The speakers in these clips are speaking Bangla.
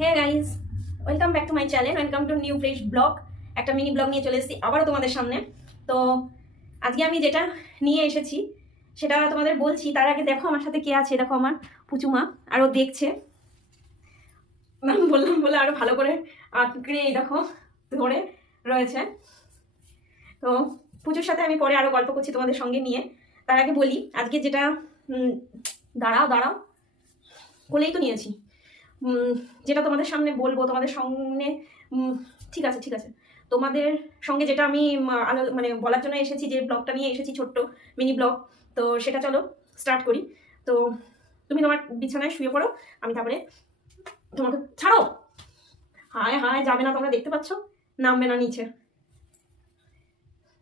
Hey guys, welcome back to my channel, welcome to new fresh blog. একটা মিনি ব্লগ নিয়ে চলে এসেছি আবারও তোমাদের সামনে। তো আজকে আমি যেটা নিয়ে এসেছি সেটা তোমাদের বলছি। তার আগে দেখো আমার সাথে কে আছে, দেখো আমার পুচুমা আরও দেখছে। নাম বললাম বলে আরও ভালো করে আঁকড়ে এই দেখো ধরে রয়েছে। তো পুজোর সাথে আমি পরে আরও গল্প করছি তোমাদের সঙ্গে নিয়ে। তার আগে বলি আজকে যেটা দাঁড়াও দাঁড়াও বলেই তো নিয়েছি, যেটা তোমাদের সামনে বলবো, তোমাদের সামনে ঠিক আছে ঠিক আছে, তোমাদের সঙ্গে যেটা আমি মানে বলার জন্য এসেছি, যে ব্লগটা নিয়ে এসেছি, ছোট্ট মিনি ব্লগ। তো সেটা চলো স্টার্ট করি। তো তুমি তোমার বিছানায় শুয়ে পড়ো, আমি তারপরে তোমাকে ছাড়ো। হায় হায়, যাবে না, তোমরা দেখতে পাচ্ছ, নামবে না নিচে।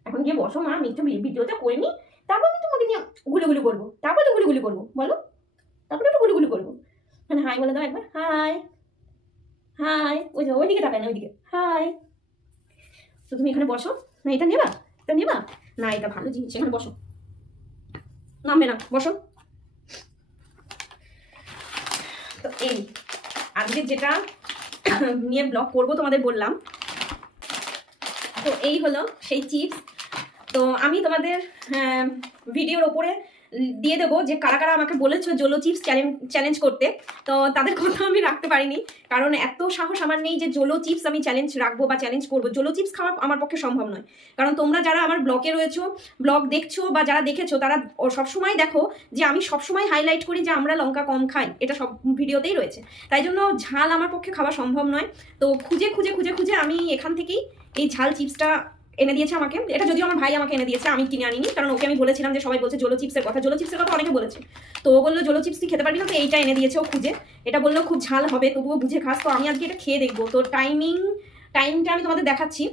এখন গিয়ে বসো মা, আমি একটু ভিডিওটা করে নিই, তারপর আমি তোমাকে নিয়ে গুলিগুলি করবো, তারপর তো গুলিগুলি করবো, বলো, তারপরে একটু গুলিগুলি করবো। মানে হাই বলে দাও একবার, হাই হাই। ওই যে ওইদিকে তাকায় না, ওইদিকে হাই। তো তুমি এখানে বসো না, এটা নেবা, এটা নেবা না, এটা ভালো জিনিস, এখানে বসো, নামবে না, বসো। তো এই আজকে যেটা নিয়ে ব্লগ করবো তোমাদের বললাম, তো এই হলো সেই চিপস। তো আমি তোমাদের ভিডিওর ওপরে দিয়ে দেবো যে কারা কারা আমাকে বলেছো জোলো চিপস চ্যালেঞ্জ করতে। তো তাদের কথা আমি রাখতে পারিনি, কারণ এত সাহস আমার নেই যে জোলো চিপস আমি চ্যালেঞ্জ রাখবো বা চ্যালেঞ্জ করবো। জোলো চিপস খাওয়া আমার পক্ষে সম্ভব নয়, কারণ তোমরা যারা আমার ব্লগে রয়েছো, ব্লগ দেখছো বা যারা দেখেছো, তারা সবসময় দেখো যে আমি সবসময় হাইলাইট করি যে আমরা লঙ্কা কম খাই, এটা সব ভিডিওতেই রয়েছে। তাই জন্য ঝাল আমার পক্ষে খাওয়া সম্ভব নয়। তো খুঁজে খুঁজে খুঁজে খুঁজে আমি এখান থেকেই এই ঝাল চিপসটা এনে দিয়েছে আমাকে। এটা যদিও আমার ভাই আমাকে এনে দিয়েছে, আমি কিনে আনিনি, কারণ ওকে আমি বলেছিলাম যে সবাই বলছে জোলো চিপসের কথা, জোলো চিপসের কথা অনেকে বলেছে। তো ও বললো জোলো চিপস তুই খেতে পারবি না, তো এইটা এনে দিয়েছে ও খুঁজে। এটা বললো খুব ঝাল হবে, তবুও বুঝে খাস। তো আমি আজকে এটা খেয়ে দেখবো। তো টাইমটা আমি তোমাদের দেখাচ্ছি।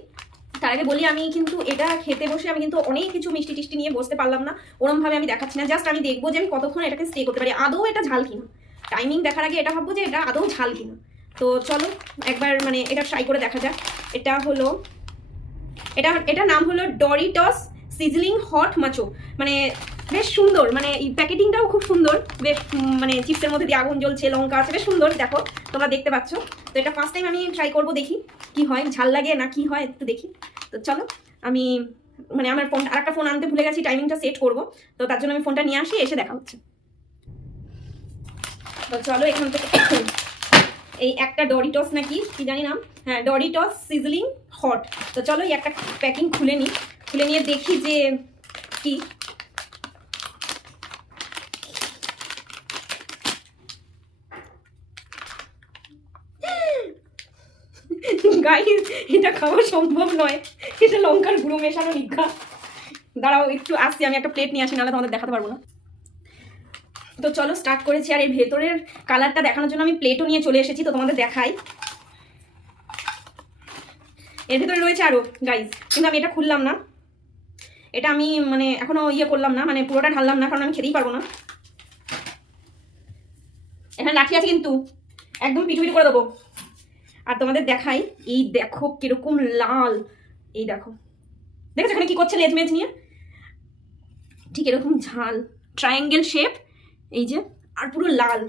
তার আগে বলি, আমি কিন্তু এটা খেতে বসে আমি কিন্তু অনেক কিছু মিষ্টি টিষ্টি নিয়ে বসতে পারলাম না, ওরমভাবে আমি দেখাচ্ছি না। জাস্ট আমি দেখবো যে আমি কতক্ষণ এটাকে স্টে করতে পারি, আদৌ এটা ঝাল কিনা। টাইমিং দেখার আগে এটা ভাববো যে এটা আদৌ ঝাল কিনা। তো চলো একবার মানে এটা ট্রাই করে দেখা যাক। এটা হলো এটার নাম হলো ডরিটস সিজলিং হট মাচো। মানে বেশ সুন্দর, মানে এই প্যাকেটিংটাও খুব সুন্দর, বেশ মানে চিপসের মধ্যে দিয়ে আগুন জ্বলছে, লঙ্কা আছে, বেশ সুন্দর, দেখো তোমরা দেখতে পাচ্ছ। তো এটা ফার্স্ট টাইম আমি ট্রাই করবো, দেখি কি হয়, ঝাল লাগে না কি হয় একটু দেখি। তো চলো আমি মানে আমার ফোন, আর একটা ফোন আনতে ভুলে গেছি, টাইমিংটা সেট করবো। তো তার জন্য আমি ফোনটা নিয়ে আসি, এসে দেখা হচ্ছে। তো চলো এখান থেকে এই একটা ডরিটস নাকি কি জানি নাম, হ্যাঁ ডরিটস সিজলিং হট। তো চলো এই একটা প্যাকিং খুলে নিই, খুলে নিয়ে দেখি যে কি। গাইস, এটা খাওয়া সম্ভব নয়, এটা লঙ্কার গুঁড়ো মেশানো নিঘা। দাঁড়াও একটু আসছি, আমি একটা প্লেট নিয়ে আসি, নাহলে তোমাদের দেখাতে পারবো না। তো চলো স্টার্ট করেছি। আর এর ভেতরের কালারটা দেখানোর জন্য আমি প্লেটও নিয়ে চলে এসেছি, তো তোমাদের দেখাই। এর ভেতরে রয়েছে আরও গাইস, কিন্তু আমি এটা খুললাম না, এটা আমি মানে এখনো ইয়ে করলাম না, মানে পুরোটা ঢাললাম না, কারণ আমি খেতেই পারবো না। এখানে লাঠি আছে কিন্তু, একদম পিটু পিটু করে দেবো। আর তোমাদের দেখাই, এই দেখো কিরকম লাল, এই দেখো, দেখেছো এখানে কি করছে লেজ মেজ নিয়ে, ঠিক এরকম ঝাল, ট্রায়াঙ্গেল শেপ, এই যে, আর পুরো লাল।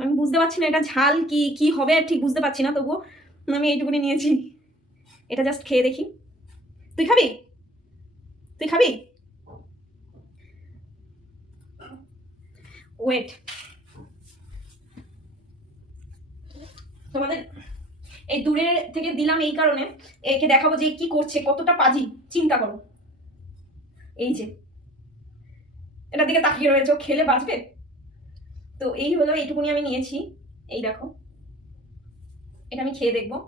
আমি বুঝতে পারছি না এটা ঝাল কি কি হবে, ঠিক বুঝতে পারছি না, তবুও আমি এইটুকুনি নিয়েছি। এটা জাস্ট খেয়ে দেখি। তুই খাবি, তুই খাবি? ওয়েট, তোমাদের এই দূরের থেকে দিলাম এই কারণে, একে দেখাবো যে কি করছে, কতটা পাজি, চিন্তা করো। এই যে এটার দিকে তাকিয়ে রয়েছে, খেলে বাঁচবে। তো এই হলো, এইটুকুনি আমি নিয়েছি, এই দেখো, এটা আমি খেয়ে দেখবো।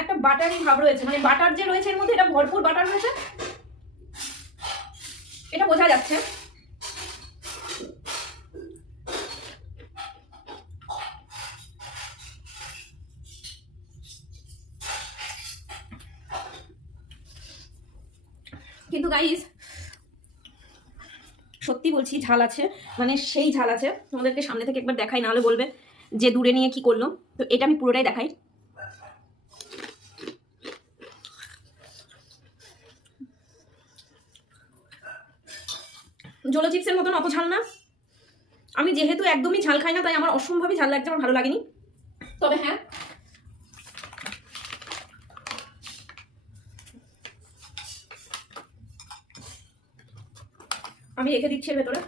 একটা বাটারি ভাব রয়েছে, মানে বাটার যে রয়েছে এর মধ্যে, এটা ভরপুর বাটার রয়েছে, এটা বোঝা যাচ্ছে। কিন্তু গাইস সত্যি বলছি ঝাল আছে, মানে সেই ঝাল আছে। তোমাদেরকে সামনে থেকে একবার দেখাই, নাহলে বলবে যে দূরে নিয়ে কি করলো। তো এটা আমি পুরোটাই দেখাই। জোলো চিপসের মতন অত ঝাল না। আমি যেহেতু একদমই ঝাল খাই না তাই আমার অসম্ভবই ঝাল লাগছে, আমার ভালো লাগেনি। তবে হ্যাঁ, আমি রেখে দিচ্ছি এর ভেতরে।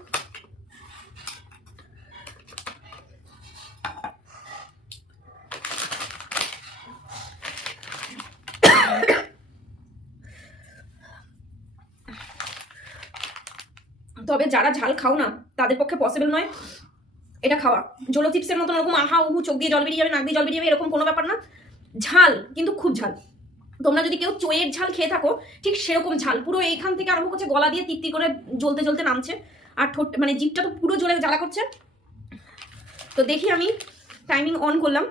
তবে যারা ঝাল খাও না তাদের পক্ষে পসিবল নয় এটা খাওয়া। জোলো চিপসের মতন ওরকম আহা উহু চোখ দিয়ে জল বেরিয়ে যাবে, নাক দিয়ে জল বেরিয়ে যাবে, এরকম কোনো ব্যাপার না। ঝাল কিন্তু খুব ঝাল। তোমরা যদি কেউ চোয়ের ঝাল খেয়ে থাকো ঠিক সেরকম ঝাল, পুরো এইখান থেকে আরম্ভ করছে গলা দিয়ে তিত্তি করে জ্বলতে জ্বলতে নামছে, আর ঠোঁট মানে জিভটা তো পুরো জ্বলে জ্বালা করছে। তো দেখি আমি টাইমিং অন করলাম,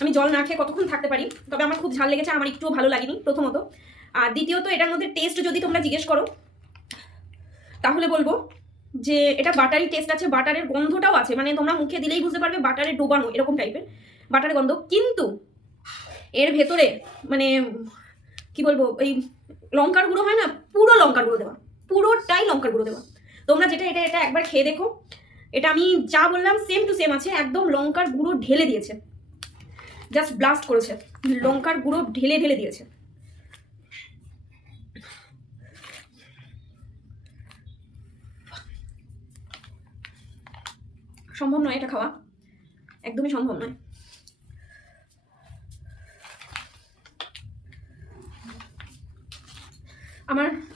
আমি জল না খেয়ে কতক্ষণ থাকতে পারি। তবে আমার খুব ঝাল লেগেছে, আমার একটুও ভালো লাগেনি প্রথমত। আর দ্বিতীয়ত এটার মধ্যে টেস্ট যদি তোমরা জিজ্ঞেস করো তাহলে বলবো যে এটা বাটারি টেস্ট আছে, বাটারের গন্ধটাও আছে, মানে তোমরা মুখে দিলেই বুঝতে পারবে বাটারে ডোবানো এরকম টাইপের বাটারের গন্ধ। কিন্তু এর ভেতরে মানে কি বলবো, এই লঙ্কার গুঁড়ো হয় না, পুরো লঙ্কার গুঁড়ো দেওয়া, পুরোটাই লঙ্কার গুঁড়ো দেওয়া। তোমরা যেটা এটা এটা একবার খেয়ে দেখো, এটা আমি যা বললাম সেম টু সেম আছে, একদম লঙ্কার গুঁড়ো ঢেলে দিয়েছে, জাস্ট ব্লাস্ট করেছে, লঙ্কার গুঁড়ো ঢেলে ঢেলে দিয়েছে। সম্ভব নয় এটা খাওয়া, একদমই সম্ভব নয়।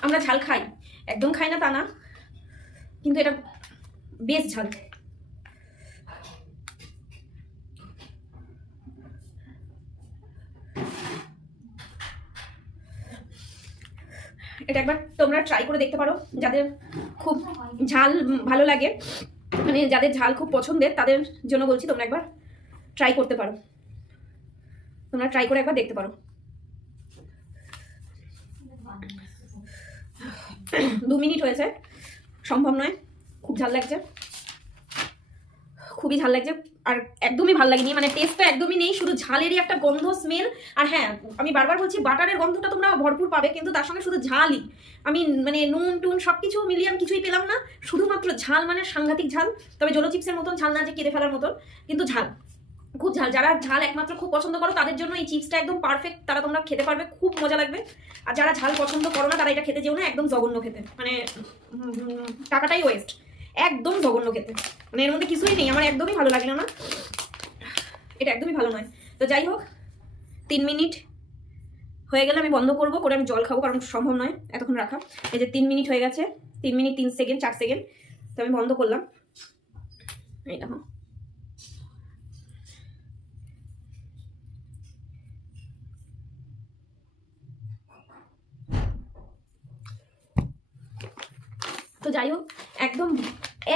আমরা ঝাল খাই, একদম খাই না তা না, কিন্তু এটা বেশ ঝাল। এটা একবার তোমরা ট্রাই করে দেখতে পারো, যাদের খুব ঝাল ভালো লাগে, মানে যাদের ঝাল খুব পছন্দের তাদের জন্য বলছি, তোমরা একবার ট্রাই করতে পারো, তোমরা ট্রাই করে একবার দেখতে পারো। 2 মিনিট হয়েছে, সম্ভব নয়, খুব ঝাল লাগছে, খুবই ঝাল লাগছে। আর একদমই ভালো লাগেনি, মানে টেস্টটা একদমই নেই, শুধু ঝালেরই একটা গন্ধ স্মেল। আর হ্যাঁ, আমি বারবার বলছি বাটারের গন্ধটা তোমরা ভরপুর পাবে, কিন্তু তার সঙ্গে শুধু ঝালই। আমি মানে নুন টুন সব কিছু মিলিয়ে আমি কিছুই পেলাম না, শুধুমাত্র ঝাল, মানে সাংঘাতিক ঝাল। তবে জোলো চিপসের মতন ঝাল না যে কেঁদে ফেলার মতন, কিন্তু ঝাল, খুব ঝাল। যারা ঝাল একমাত্র খুব পছন্দ করো তাদের জন্য এই চিপসটা একদম পারফেক্ট, তারা তোমরা খেতে পারবে, খুব মজা লাগবে। আর যারা ঝাল পছন্দ করো না তারা এটা খেতে যেও না, একদম জঘন্য খেতে, মানে টাকাটাই ওয়েস্ট, একদম জঘন্য খেতে, মানে এর মধ্যে কিছুই নেই, আমার একদমই ভালো লাগলো না, এটা একদমই ভালো নয়। তো যাই হোক, 3 মিনিট হয়ে গেলে আমি বন্ধ করবো, করে আমি জল খাবো, কারণ সম্ভব নয় এতক্ষণ রাখা। এই যে 3 মিনিট হয়ে গেছে, 3 মিনিট 3 সেকেন্ড 4 সেকেন্ড, তো আমি বন্ধ করলাম। এই দেখো, তো যাই হোক, একদম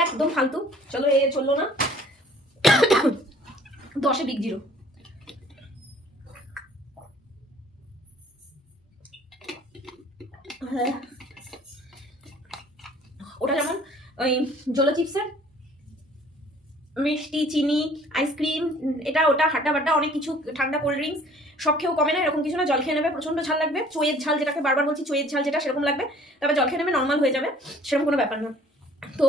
একদম ফালতু। চলো এ চললো না, 10-এ বিগ জিরো। ওটা যেমন ওই জোলো চিপসের মিষ্টি, চিনি, আইসক্রিম, এটা ওটা হাড্ডা বাড্ডা অনেক কিছু, ঠান্ডা কোল্ড ড্রিঙ্কস সব খেয়েও কমে না, এরকম কিছু না। জল খেয়ে নেবে, প্রচন্ড ঝাল লাগবে, চোয়ের ঝাল যেটাকে বারবার বলছি, চোয়ের ঝাল যেটা সেরকম লাগবে, তবে জল খেয়ে নেবে, নর্মাল হয়ে যাবে, সেরকম কোনো ব্যাপার না। তো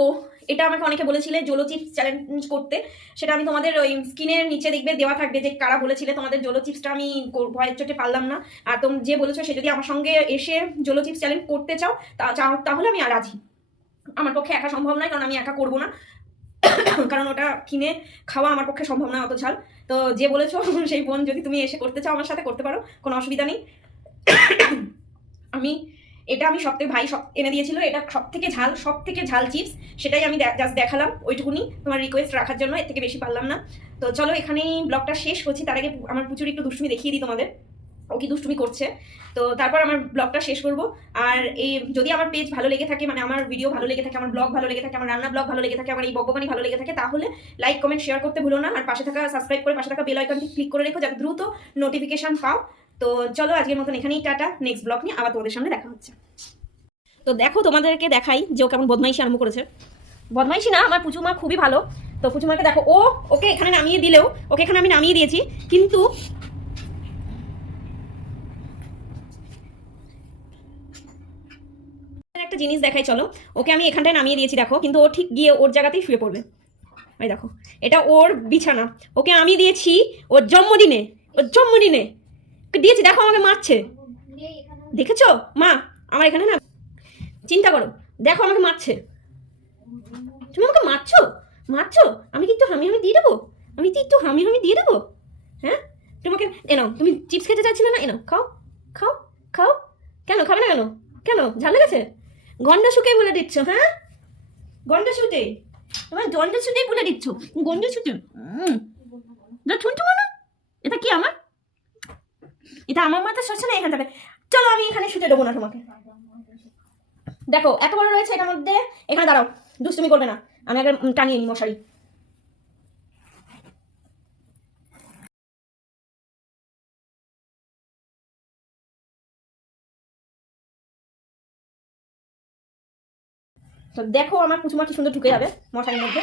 এটা আমাকে অনেকে বলেছিলে জোলো চিপস চ্যালেঞ্জ করতে, সেটা আমি তোমাদের ওই স্ক্রিনের নিচে দেখবে দেওয়া থাকবে যে কারা বলেছিলে। তোমাদের জোলো চিপসটা আমি ভয়ের চোটে পারলাম না, আর তুমি যে বলেছো সে যদি আমার সঙ্গে এসে জোলো চিপস চ্যালেঞ্জ করতে চাও তাহলে আমি আর রাজি। আমার পক্ষে একা সম্ভব নয়, কারণ আমি একা করবো না, কারণ ওটা কিনে খাওয়া আমার পক্ষে সম্ভব না অত ঝাল। তো যে বলেছো সেই বোন, যদি তুমি এসে করতে চাও আমার সাথে করতে পারো, কোনো অসুবিধা নেই। আমি সবথেকে ভাই সব এনে দিয়েছিল, এটা সব থেকে ঝাল চিপস, সেটাই আমি জাস্ট দেখালাম, ওইটুকুনি তোমার রিকোয়েস্ট রাখার জন্য, এর থেকে বেশি পারলাম না। তো চলো এখানেই ব্লগটা শেষ করছি, তার আগে আমার প্রচুর একটু দুষ্টুমি দেখিয়ে দিই তোমাদের, ও কি দুষ্টুমি করছে, তো তারপর আমার ব্লগটা শেষ করব। আর এই যদি আমার পেজ ভালো লেগে থাকে, মানে আমার ভিডিও ভালো লেগে থাকে, আমার ব্লগ ভালো লেগে থাকে, আমার রান্না ব্লগ ভালো লেগে থাকে, আমার এই বকবকানি ভালো লেগে থাকে, তাহলে লাইক কমেন্ট শেয়ার করতে ভুলো না, আর পাশে থাকা সাবস্ক্রাইব করে পাশে থাকা বেল আইকনটি ক্লিক করে রেখো, যাতে দ্রুত নোটিফিকেশন পাও। তো চলো আজকের মতন এখানেই টাটা, নেক্সট ব্লগ নিয়ে আবার তোমাদের সামনে দেখা হচ্ছে। তো দেখো তোমাদেরকে দেখাই যে ও কেমন বদমাইশি আরম্ভ করেছে। বদমাইশি না, আমার পুচুমা খুবই ভালো। তো পুচুমাকে দেখো, ওকে এখানে নামিয়ে দিলেও, ওকে এখানে আমি নামিয়ে দিয়েছি, কিন্তু একটা জিনিস দেখাই চলো। ওকে আমি এখানটায় নামিয়ে দিয়েছি দেখো, কিন্তু ও ঠিক গিয়ে ওর জায়গাতেই শুয়ে পড়বে। এই দেখো, এটা ওর বিছানা, ওকে আমি দিয়েছি ওর জন্মদিনে, ওর জন্মদিনে ওকে দিয়েছি। দেখো আমাকে মারছে, দেখেছো মা? আমার এখানে না, চিন্তা করো, দেখো আমাকে মারছে। তুমি আমাকে মারছো, মারছো? আমি কি একটু হামি হামি দিয়ে দেবো? আমি কি একটু হামি হামি দিয়ে দেবো? হ্যাঁ, তোমাকে এনাও, তুমি চিপস খেতে চাচ্ছিলে না, এনাও খাও, খাও, খাও। কেন খাবে না? কেন কেন ঝাল লেগেছে? গন্ডা শুকেই বলে দিচ্ছ? হ্যাঁ, গন্ডা শুটে, তোমার গন্ডা শুটেই বলে দিচ্ছ, গন্ডা শুটে। ঠুনটু মানো, এটা কি আমার, এটা আমার মাথা সরছে না এখান থেকে। চলো আমি এখানে শুটে দেবো না তোমাকে। দেখো এত বড় রয়েছে এটার মধ্যে, এখানে দাঁড়াও, দুষ্টুমি করবে না। আমি আগে টানিয়ে নিই মশারি। তো দেখো আমার পুচুমা কি সুন্দর ঢুকে যাবে মশারির মধ্যে।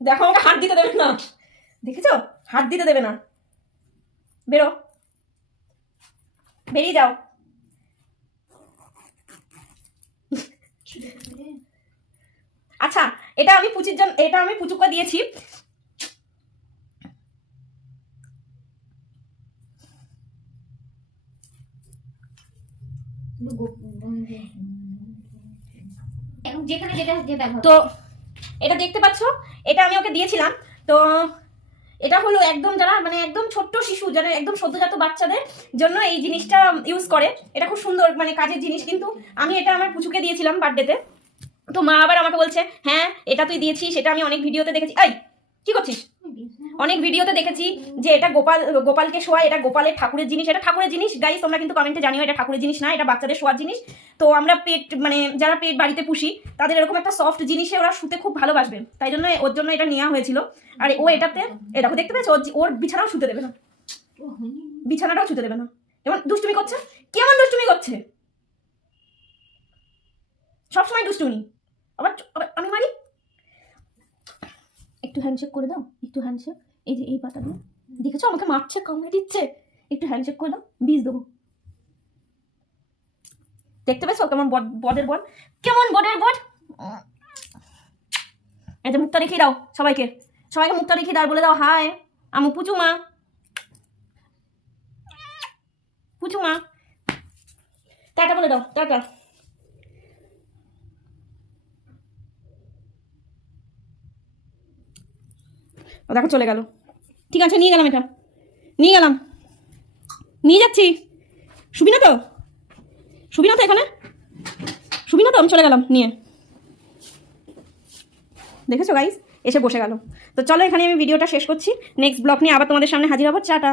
দেখো আমাকে হাত দিতে দেবে না, দেখেছো? হাত দিতে দেবে না। বেরো, বেরিয়ে যাও। আচ্ছা, এটা আমি পুচির জন্য, এটা আমি পুচুকে দিয়েছি। তো এটা দেখতে পাচ্ছ, এটা আমি ওকে দিয়েছিলাম। তো এটা হলো একদম যারা মানে একদম ছোট্ট শিশু, যারা একদম সদ্যজাত বাচ্চাদের জন্য এই জিনিসটা ইউজ করে। এটা খুব সুন্দর মানে কাজের জিনিস। কিন্তু আমি এটা আমার পুচুকে দিয়েছিলাম বার্থডেতে। তো মা আবার আমাকে বলছে, হ্যাঁ এটা তুই দিয়েছিস, সেটা আমি অনেক ভিডিওতে দেখেছি। এই কি করছিস? অনেক ভিডিওতে দেখেছি যে এটা গোপালকে শোয়ায়, এটা গোপালের ঠাকুরের জিনিস। এটা ঠাকুরের জিনিস গাইস, তোমরা কিন্তু কমেন্টে জানিও এটা ঠাকুরের জিনিস না, এটা বাচ্চাদের শোয়ার জিনিস। তো আমরা পেট মানে যারা পেট বাড়িতে পুষি তাদের এরকম একটা সফট জিনিসে ওরা শুতে খুব ভালোবাসবে, তাই জন্য ওর জন্য এটা নেওয়া হয়েছিল। আর ও এটাতে এ দেখো, দেখতে পেয়েছো? ওর বিছানাও শুতে দেবে না, বিছানাটাও শুতে দেবে না। কেমন দুষ্টুমি করছে, কেমন দুষ্টুমি করছে, সবসময় দুষ্টুমি। আবার আমি মারি। একটু হ্যান্ডশেক করে দাও, একটু হ্যান্ডশেক। এই যে এই পাতা দিয়ে, দেখেছো আমাকে মারছে, কামড়ে দিচ্ছে। একটু হ্যান্ডশেক করে দাও, বীজ দেবো। দেখতে পেয়েছো কেমন বডের বড, কেমন বডের বড। এই যে মুখটা দেখিয়ে দাও সবাইকে, সবাইকে মুখটা দেখিয়ে দাও, বলে দাও হাই আমু পুচুমা, পুচুমা। টাটা বলে দাও, টাটা। দেখো চলে গেল। ঠিক আছে, নিয়ে গেলাম, এটা নিয়ে গেলাম, নিয়ে যাচ্ছি। শুবি না তো, শুবি না তো এখানে, শুবি না তো? আমি চলে গেলাম নিয়ে। দেখেছো গাইস, এসে বসে গেল। তো চলো এখানে আমি ভিডিওটা শেষ করছি, নেক্সট ব্লগ নিয়ে আবার তোমাদের সামনে হাজির হবো। টাটা।